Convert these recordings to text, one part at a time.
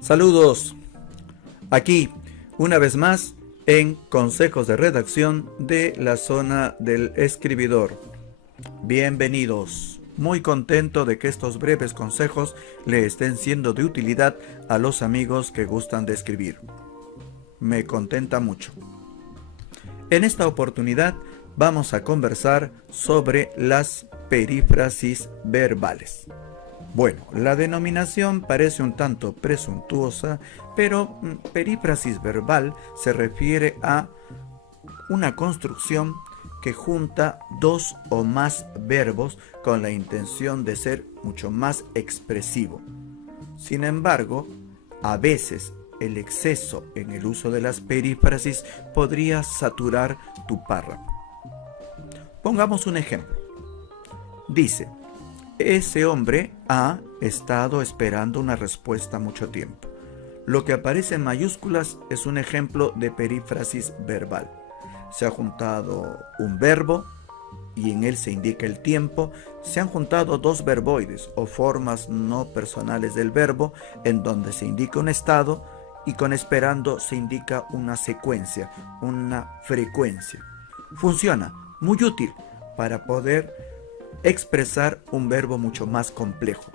Saludos, aquí una vez más en Consejos de Redacción de la Zona del Escribidor. Bienvenidos, muy contento de que estos breves consejos le estén siendo de utilidad a los amigos que gustan de escribir. Me contenta mucho. En esta oportunidad vamos a conversar sobre las perífrasis verbales. Bueno, la denominación parece un tanto presuntuosa, pero perífrasis verbal se refiere a una construcción que junta dos o más verbos con la intención de ser mucho más expresivo. Sin embargo, a veces el exceso en el uso de las perífrasis podría saturar tu párrafo. Pongamos un ejemplo. Dice: ese hombre ha estado esperando una respuesta mucho tiempo. Lo que aparece en mayúsculas es un ejemplo de perífrasis verbal. Se ha juntado un verbo y en él se indica el tiempo. Se han juntado dos verboides o formas no personales del verbo en donde se indica un estado y con esperando se indica una secuencia, una frecuencia. Funciona, muy útil para poder expresar un verbo mucho más complejo.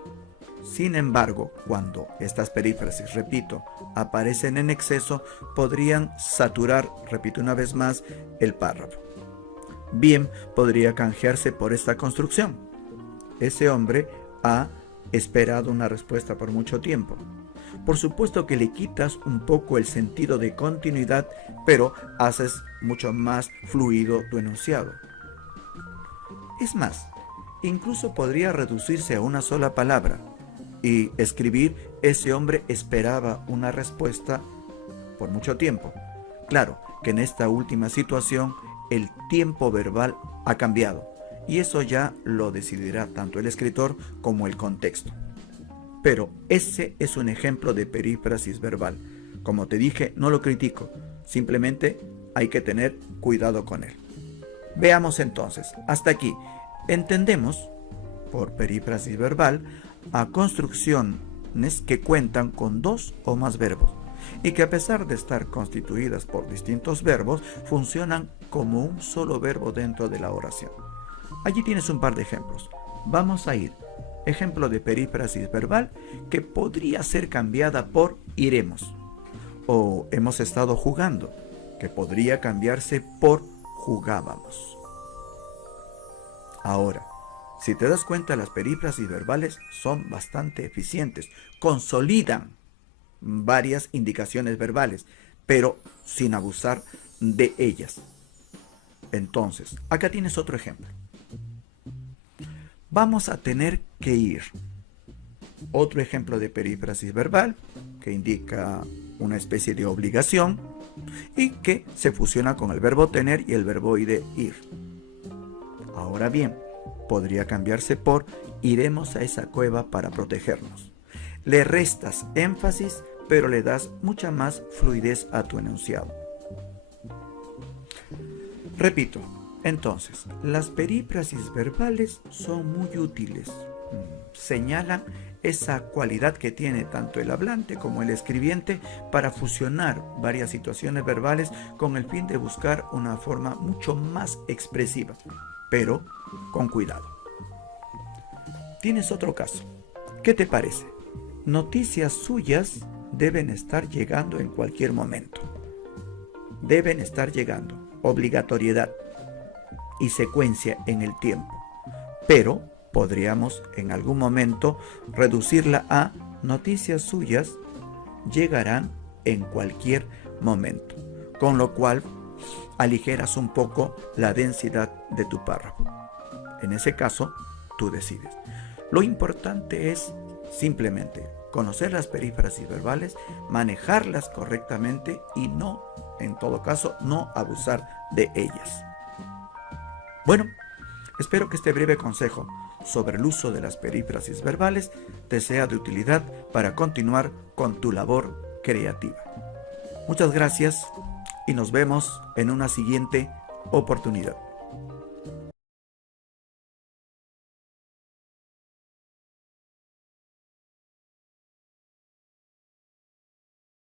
Sin embargo, cuando estas perífrasis, repito, aparecen en exceso, podrían saturar, repito una vez más, el párrafo. Bien, podría canjearse por esta construcción. Ese hombre ha esperado una respuesta por mucho tiempo. Por supuesto que le quitas un poco el sentido de continuidad, pero haces mucho más fluido tu enunciado. Es más, incluso podría reducirse a una sola palabra y escribir: ese hombre esperaba una respuesta por mucho tiempo. Claro que en esta última situación el tiempo verbal ha cambiado y eso ya lo decidirá tanto el escritor como el contexto. Pero ese es un ejemplo de perífrasis verbal. Como te dije, no lo critico, simplemente hay que tener cuidado con él. Veamos entonces, hasta aquí. Entendemos por perífrasis verbal a construcciones que cuentan con dos o más verbos y que a pesar de estar constituidas por distintos verbos, funcionan como un solo verbo dentro de la oración. Allí tienes un par de ejemplos. Vamos a ir. Ejemplo de perífrasis verbal que podría ser cambiada por iremos, o hemos estado jugando, que podría cambiarse por jugábamos. Ahora, si te das cuenta, las perífrasis verbales son bastante eficientes, consolidan varias indicaciones verbales, pero sin abusar de ellas. Entonces, acá tienes otro ejemplo. Vamos a tener que ir. Otro ejemplo de perífrasis verbal que indica una especie de obligación y que se fusiona con el verbo tener y el verboide ir. Ahora bien, podría cambiarse por iremos a esa cueva para protegernos. Le restas énfasis, pero le das mucha más fluidez a tu enunciado. Repito, entonces, las perífrasis verbales son muy útiles. Señalan esa cualidad que tiene tanto el hablante como el escribiente para fusionar varias situaciones verbales con el fin de buscar una forma mucho más expresiva, pero con cuidado. Tienes otro caso. ¿Qué te parece? Noticias suyas deben estar llegando en cualquier momento. Deben estar llegando. Obligatoriedad y secuencia en el tiempo. Pero podríamos en algún momento reducirla a noticias suyas llegarán en cualquier momento. Con lo cual aligeras un poco la densidad de tu párrafo. En ese caso, tú decides. Lo importante es simplemente conocer las perífrasis verbales, manejarlas correctamente y no, en todo caso, no abusar de ellas. Bueno, espero que este breve consejo sobre el uso de las perífrasis verbales te sea de utilidad para continuar con tu labor creativa. Muchas gracias y nos vemos en una siguiente oportunidad.